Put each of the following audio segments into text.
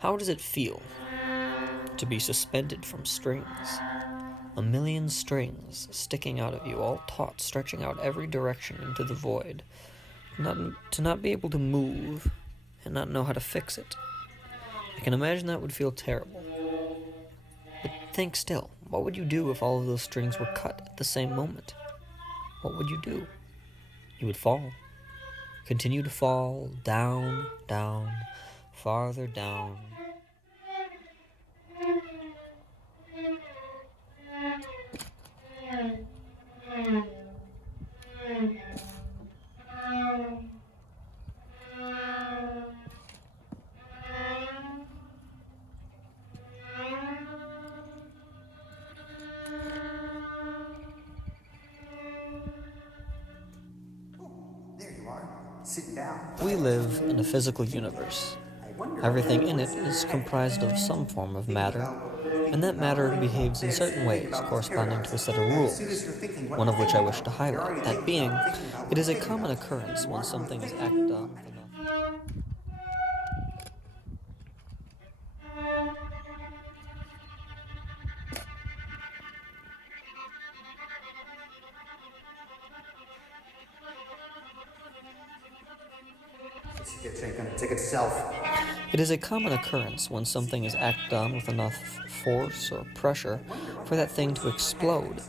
How does it feel to be suspended from strings? A million strings sticking out of you, all taut, stretching out every direction into the void. To not be able to move and not know how to fix it. I can imagine that would feel terrible. But think still, what would you do if all of those strings were cut at the same moment? What would you do? You would fall. Continue to fall, down, down, farther down. Sit down. We live in a physical universe. Everything in it is comprised of some form of matter, and that matter behaves in certain ways corresponding to a set of rules, one of which I wish to highlight. That being, it is a common occurrence when something is acted on. It ain't gonna take itself. It is a common occurrence when something is acted on with enough force or pressure for that thing to explode.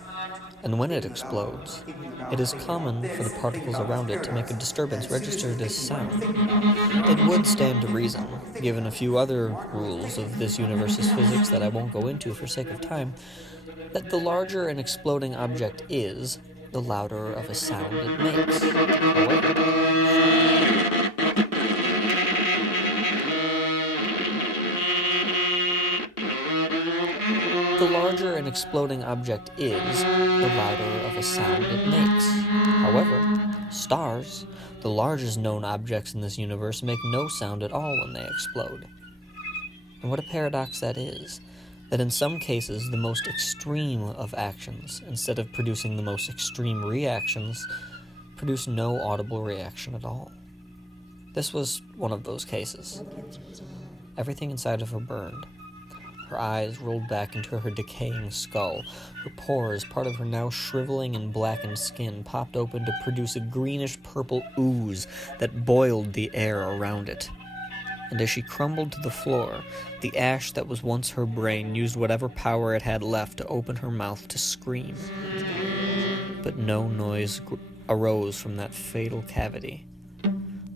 And when it explodes, it is common for the particles around it to make a disturbance registered as sound. It would stand to reason, given a few other rules of this universe's physics that I won't go into for sake of time, that the larger an exploding object is, the louder of a sound it makes. The larger an exploding object is, the louder of a sound it makes. However, stars, the largest known objects in this universe, make no sound at all when they explode. And what a paradox that is, that in some cases the most extreme of actions, instead of producing the most extreme reactions, produce no audible reaction at all. This was one of those cases. Everything inside of her burned. Her eyes rolled back into her decaying skull. Her pores, part of her now shriveling and blackened skin, popped open to produce a greenish-purple ooze that boiled the air around it. And as she crumbled to the floor, the ash that was once her brain used whatever power it had left to open her mouth to scream. But no noise arose from that fatal cavity.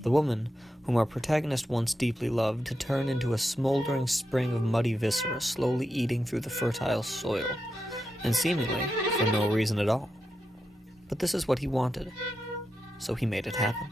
The woman, whom our protagonist once deeply loved, had turned into a smoldering spring of muddy viscera, slowly eating through the fertile soil, and seemingly for no reason at all. But this is what he wanted, so he made it happen.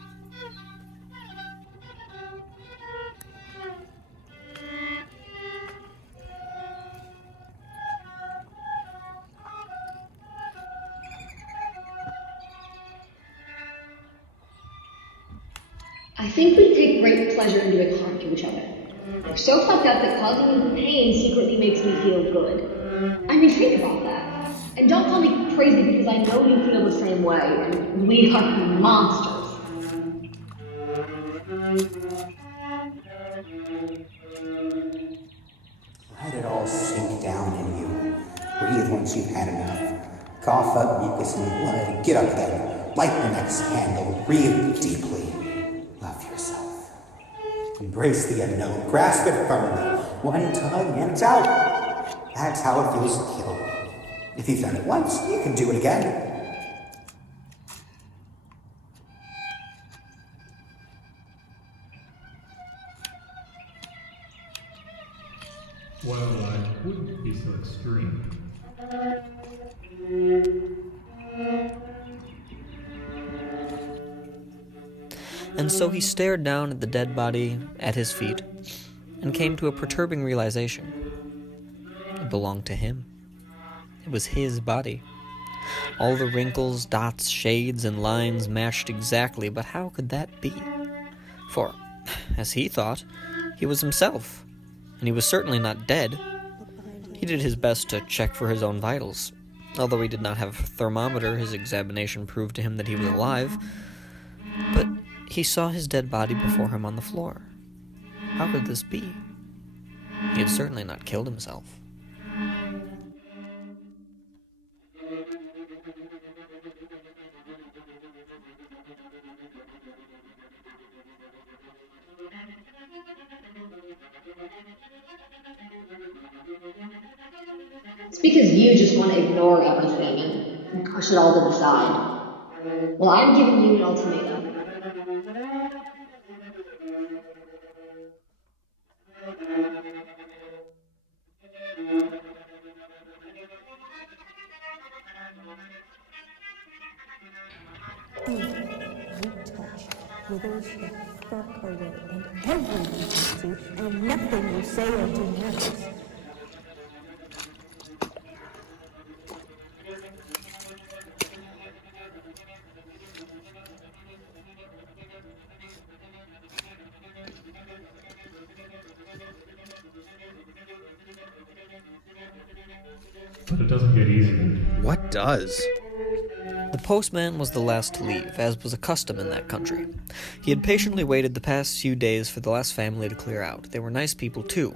I think we take great pleasure in doing harm to each other. We're so fucked up that causing you pain secretly makes me feel good. I mean, think about that. And don't call me crazy because I know you feel the same way, and we are monsters. Let it all sink down in you. Breathe once you've had enough. Cough up mucus and blood. Get up then. Light the next candle. Breathe deeply. Love yourself. Embrace the unknown. Grasp it firmly. One tug and it's out. That's how it feels to kill. If you've done it once, you can do it again. Well, I wouldn't be so extreme. And so he stared down at the dead body at his feet and came to a perturbing realization. It belonged to him. It was his body. All the wrinkles, dots, shades, and lines matched exactly, but how could that be? For, as he thought, he was himself, and he was certainly not dead. He did his best to check for his own vitals. Although he did not have a thermometer, his examination proved to him that he was alive. But he saw his dead body before him on the floor. How could this be? had certainly not killed himself. It's because you just want to ignore everything and push it all to the side. Well, I'm giving you an ultimatum. You touch withers the spark away, and everyone hates you, and nothing you say or do matters. But it doesn't get easier. What does? The postman was the last to leave, as was a custom in that country. He had patiently waited the past few days for the last family to clear out. They were nice people, too.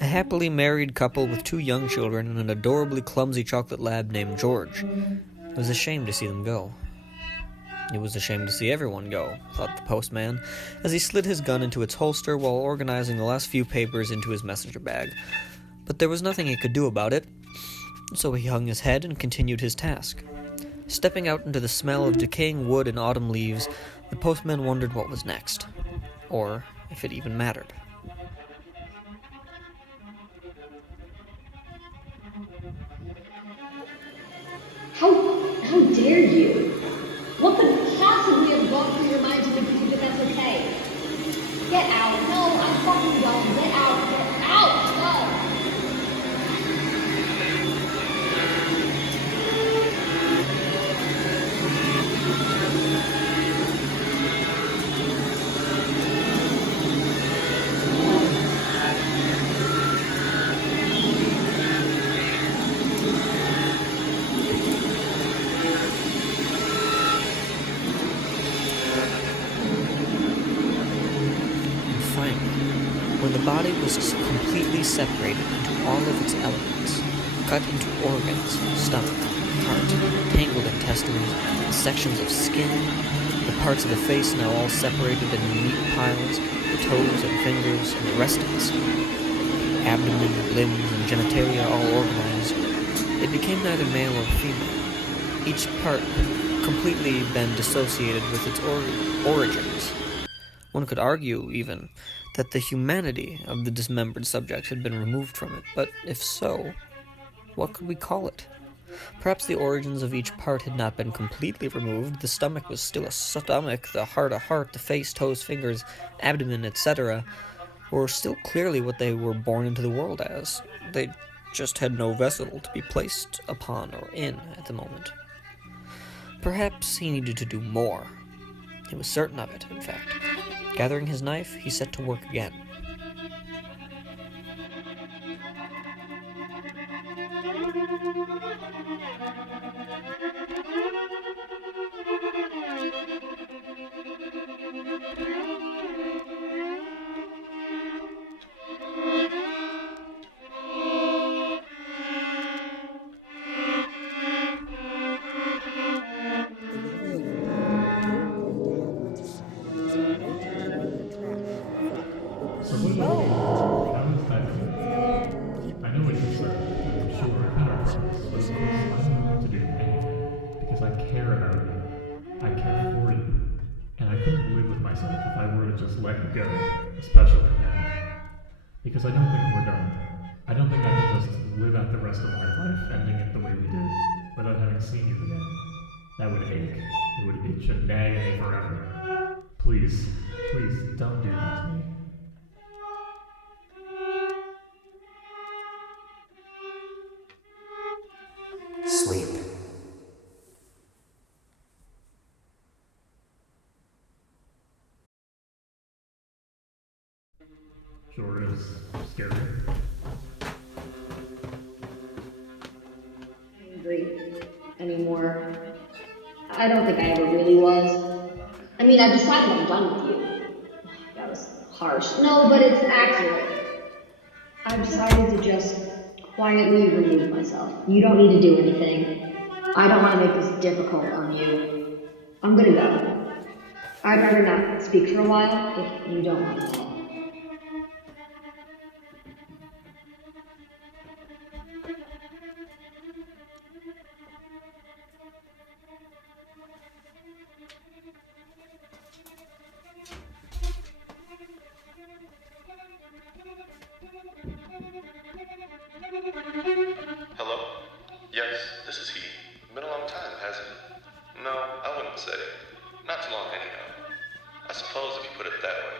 A happily married couple with 2 young children and an adorably clumsy chocolate lab named George. It was a shame to see them go. It was a shame to see everyone go, thought the postman, as he slid his gun into its holster while organizing the last few papers into his messenger bag. But there was nothing he could do about it, so he hung his head and continued his task. Stepping out into the smell of decaying wood and autumn leaves, the postman wondered what was next, or if it even mattered. How dare you? What could possibly have gone through your mind to make you think that that's okay? Get out. No, I'm fucking done. Get out. Get out. No. When the body was completely separated into all of its elements, cut into organs, stomach, heart, tangled intestines, sections of skin, the parts of the face now all separated into neat piles, the toes and fingers, and the rest of the skin, abdomen, limbs, and genitalia all organized, it became neither male or female. Each part had completely been dissociated with its origins. One could argue, even, that the humanity of the dismembered subject had been removed from it, but if so, what could we call it? Perhaps the origins of each part had not been completely removed. The stomach was still a stomach, the heart a heart, the face, toes, fingers, abdomen, etc. were still clearly what they were born into the world as. They just had no vessel to be placed upon or in at the moment. Perhaps he needed to do more. He was certain of it, in fact. Gathering his knife, he set to work again. So what about how does that feel? I know what you said. Sure, I've had our problems, but of course I'm willing to do anything because I care about you. I care for you. And I couldn't live with myself if I were to just let you go, especially now. Because I don't think we're done. I don't think I can just live out the rest of my life ending it the way we did without having seen you again. That would ache. It would itch and nag at me forever. Please, please don't do that to me. Sleep. Sure is scary. Angry anymore. I don't think I ever really was. I mean, I've decided I'm done with you. That was harsh. No, but it's accurate. I I've decided to just quietly remove myself. You don't need to do anything. I don't want to make this difficult on you. I'm gonna go. I'd rather not speak for a while if you don't mind that. Hello? Yes, this is he. Been a long time, hasn't it? No, I wouldn't say. Not too long anyhow. I suppose if you put it that way.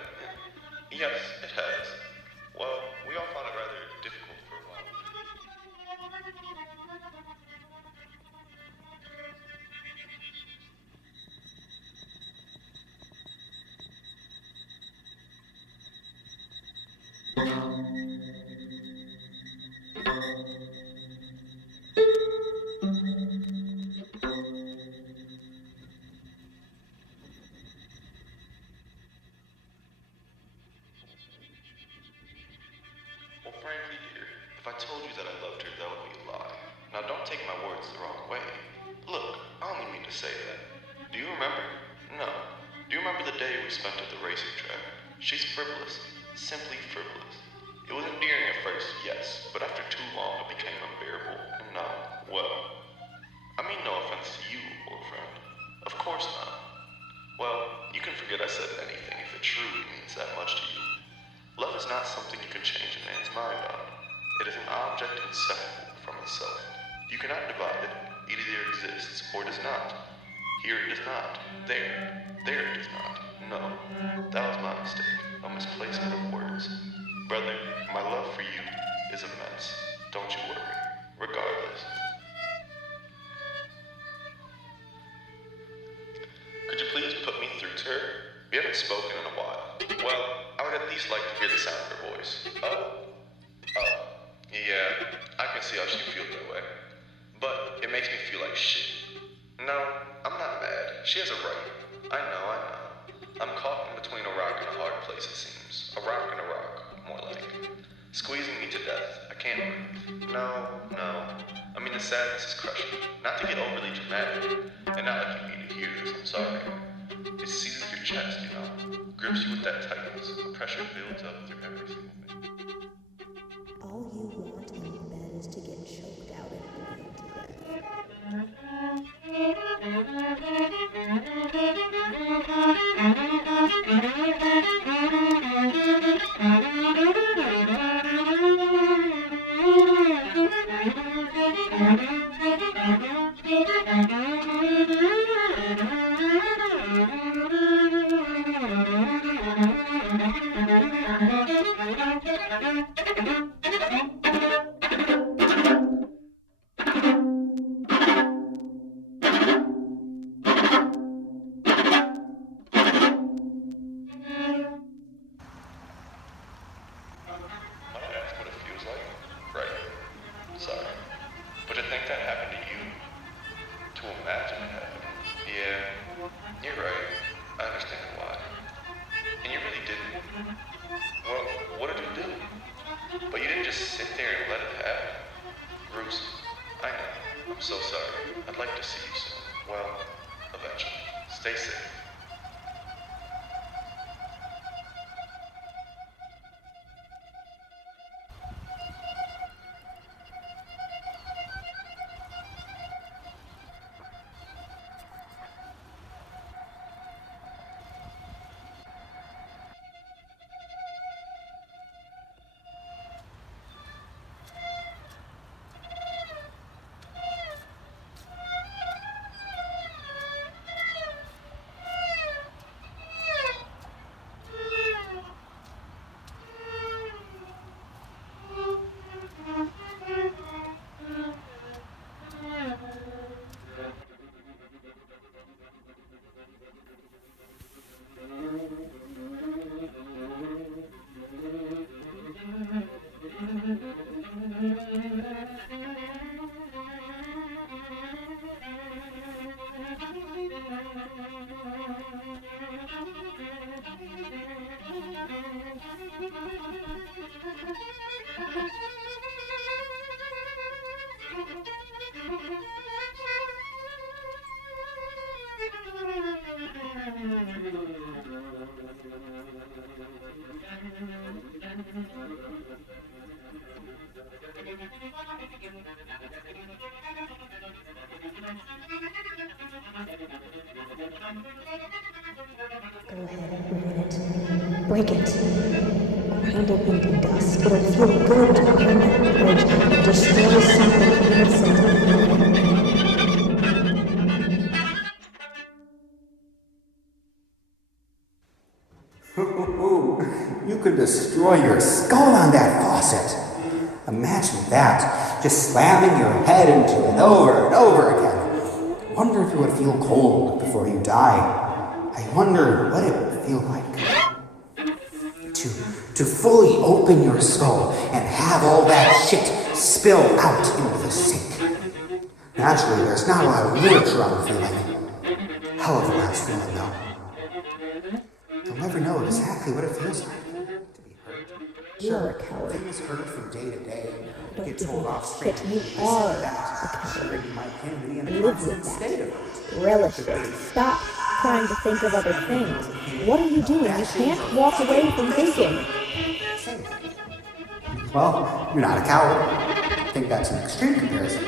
Yes, it has. Well, we all found it rather difficult for a while. Well, frankly, dear, if I told you that I loved her, that would be a lie. Now, don't take my words the wrong way. Look, I only mean to say that. Do you remember? No. Do you remember the day we spent at the racing track? She's frivolous. Simply frivolous. It was endearing at first, yes, but after too long it became unbearable. And now, well, I mean no offense to you, old friend. Of course not. Well, you can forget I said anything if it truly means that much to you. Love is not something you can change a man's mind on. It is an object inseparable from itself. You cannot divide it. It either exists or does not. Here it does not. There it does not. No, that was my mistake. A misplacement of words. Brother, my love for you is immense. Don't you worry. Regardless. Could you please put me through to her? We haven't spoken in a while. Well, I would at least like to hear the sound of her voice. Oh. Yeah, I can see how she feels that way. But it makes me feel like shit. No, I'm not mad. She has a right. I know. I'm caught in between a rock and a hard place, it seems. A rock and a rock, more like. Squeezing me to death. I can't breathe. No. I mean, the sadness is crushing. Not to get overly dramatic, and not like you need to hear this, I'm sorry. It seizes your chest, you know. Grips you with that tightness. The pressure builds up through every single thing. All you want in bed is to get choked out and bleed to death. Break it. Grind it into dust. It'll feel good to burn that bridge and destroy something innocent and loving. You could destroy your skull on that faucet. Imagine that, just slamming your head into it over and over again. Wonder if it would feel cold before you die. I wonder what it would feel like. To fully open your skull and have all that shit spill out into the sink. Naturally, there's not a lot of literature on the feeling. Hell of a last feeling, though. You'll never know exactly what it feels like to be hurt. You're a coward. Things hurt from day to day. Don't Get give told me off shit. screen. You This are and that. a coward. You might can be in a Live with constant state of that. hurt. Relish it. Stop trying to think of other things. What are you doing? You can't walk away from thinking. Well, you're not a coward. I think that's an extreme comparison.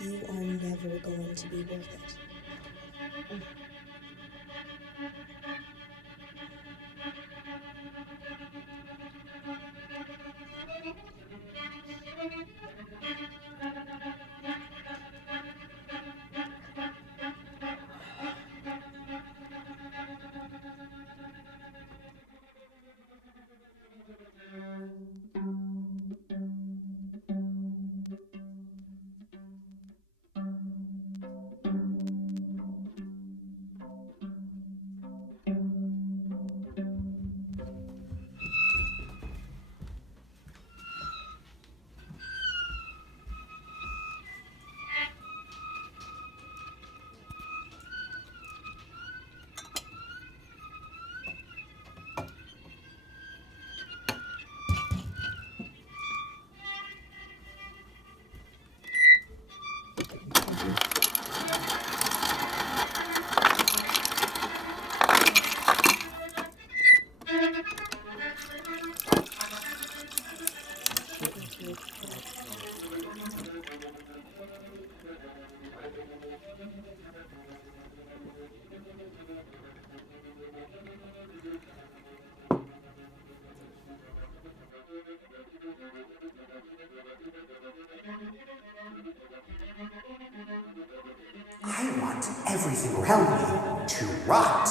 You are never going to be worth it. I want everything around me to rot.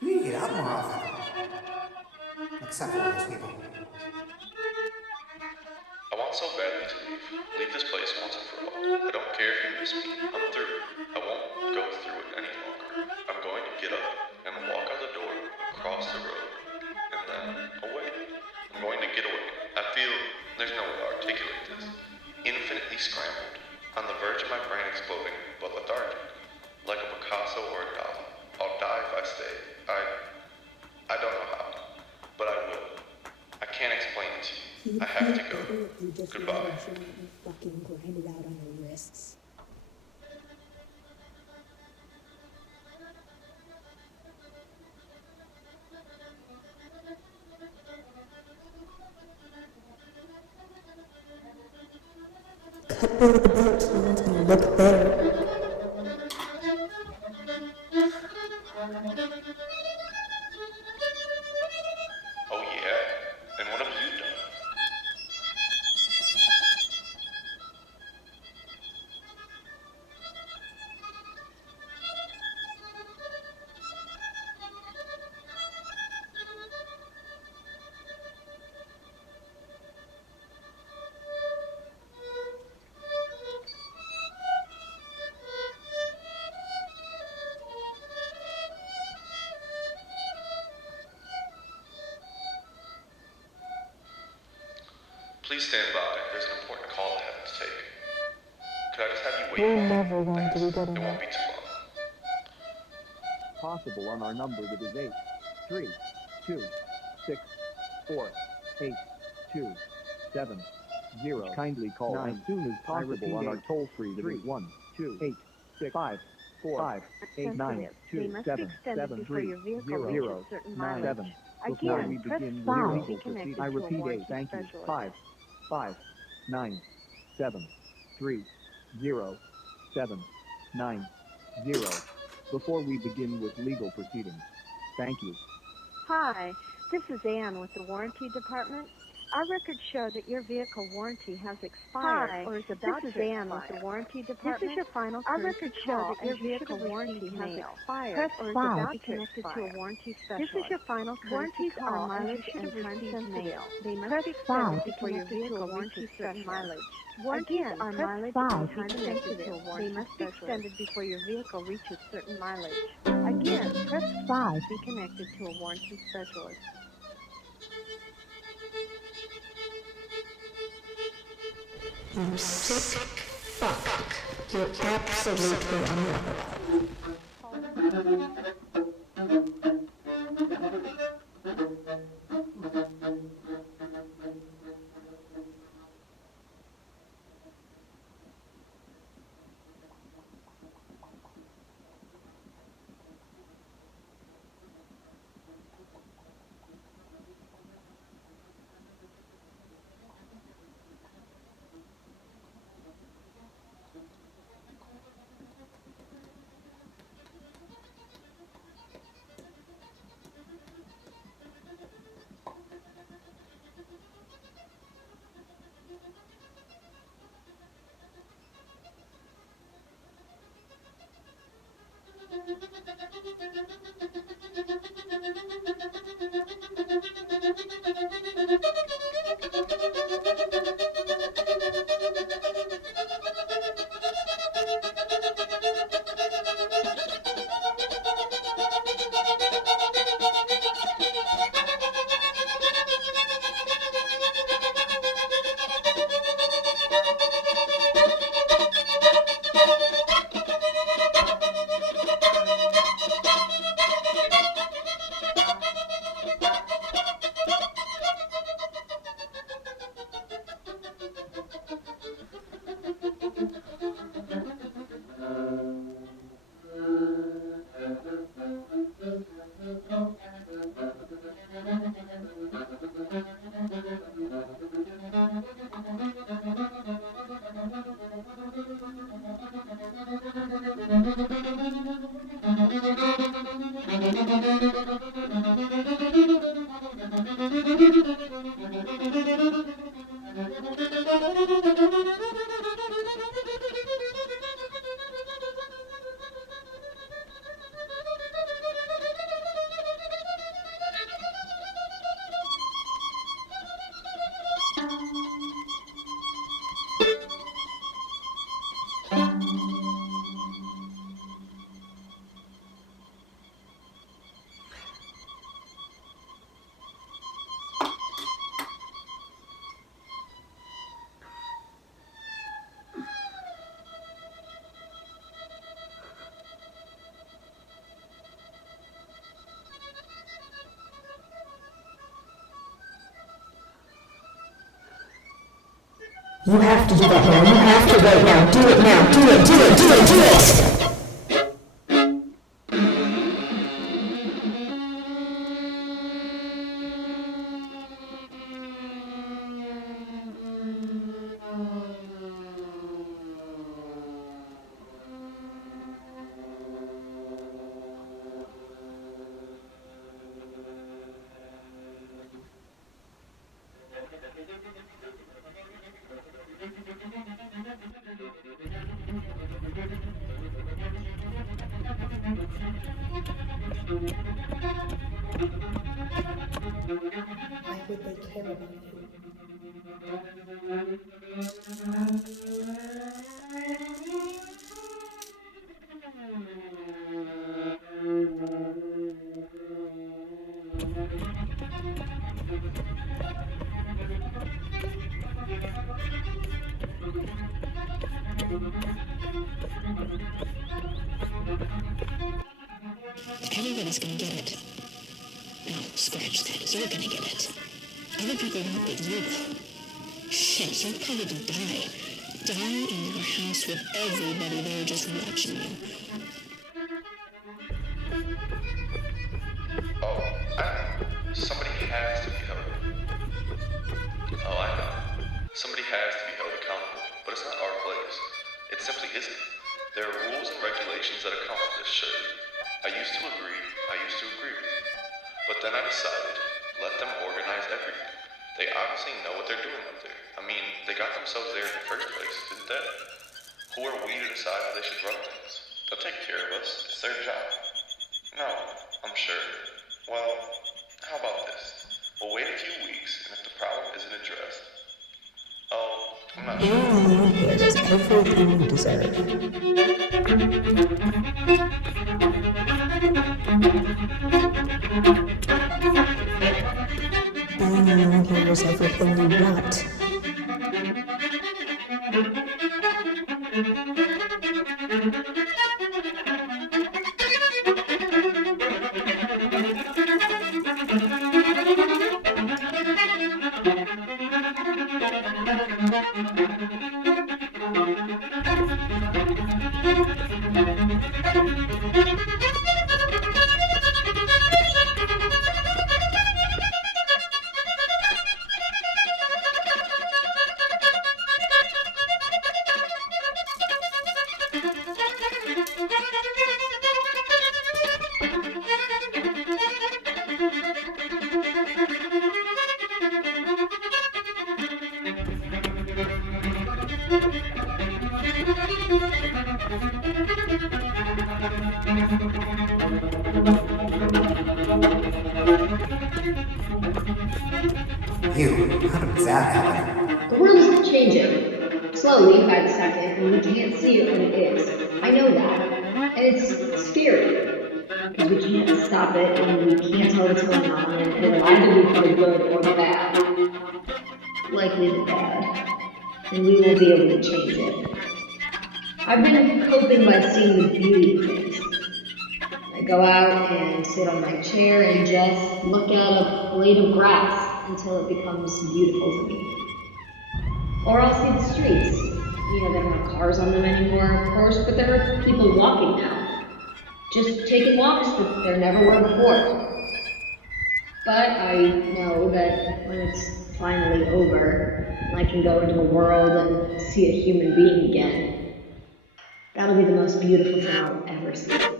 You need to get out more often. Except for those people. I want so badly to leave. Leave this place once and for all. I don't care if you miss me. I'm through. I won't go through it any longer. I'm going to get up and walk out the door, across the road, and then away. I'm going to get away. I feel there's no way to articulate this. Infinitely scrambled. On the verge of my brain exploding, but lethargic. Like a Picasso or a Dali. I'll die if I stay. I don't know how. But I will. I can't explain it to you. I have to go. Goodbye. Fucking grind it out on your wrists. Look about and look there. Oh yeah? And what have you done? Please stand by. There's an important call I have to take. Could I just have you wait? We're never going to be Thanks. getting It won't it. be too long. Possible on our number that is 8 3 2 6 4 8 2 7 0. Kindly call 9 as soon as possible on our toll free that is 1 2 8 6 5 4 5 8 9 2 7 7 3 0 0 9 7. Before we begin with legal proceedings, I repeat 8. Thank you. 5 5 9 7 3 0 7 9 0. Before we begin with legal proceedings. Thank you. Hi, this is Anne with the Warranty Department. Our records show that your vehicle warranty has expired or is about to expire. This is Anne with the Warranty Department. This is your final courtesy. Our records show that your vehicle warranty has expired or is about to be connected to a warranty specialist. This is your final courtesy call. Mileage and time sensitive. They must be extended before your vehicle warranty certain mileage. Warranties are mileage and time sensitive. They must be extended before your vehicle reaches certain mileage. Again, press 5 to be connected to a warranty specialist. You sick fuck. You're absolutely unlovable. You have to do that now. You have to right now. Do it now. Do it, do it, do it, do it! Everybody's gonna get it. No, scratch that. You're gonna get it. Other people won't, but you will. Shit, you'll probably die. Die in your house with everybody there just watching you. Oh, I know. Somebody has to be held. Oh, I know. Somebody has to be held accountable, but it's not our place. It simply isn't. There are rules and regulations that account for this, surely. I used to agree with you. But then I decided, let them organize everything. They obviously know what they're doing up there. I mean, they got themselves there in the first place, didn't they? Who are we to decide how they should run things? They'll take care of us. It's their job. No, I'm sure. Well, how about this? We'll wait a few weeks, and if the problem isn't addressed... Oh, I'm not sure. All I want here is everything you deserve. All I want here is everything you want. How does that happen? The world is changing. Slowly, by the second, and we can't see it when it is. I know that. And it's scary. Because we can't stop it, and we can't tell what's going on, and it'll either be for the good or the bad. Likely the bad. And we won't be able to change it. I've been coping by seeing the beauty of things. I go out and sit on my chair and just look at a blade of grass until it becomes beautiful to me. Or I'll see the streets. You know, they don't have cars on them anymore, of course, but there are people walking now. Just taking walks that there never were before. But I know that when it's finally over, and I can go into the world and see a human being again, that'll be the most beautiful thing I'll ever see.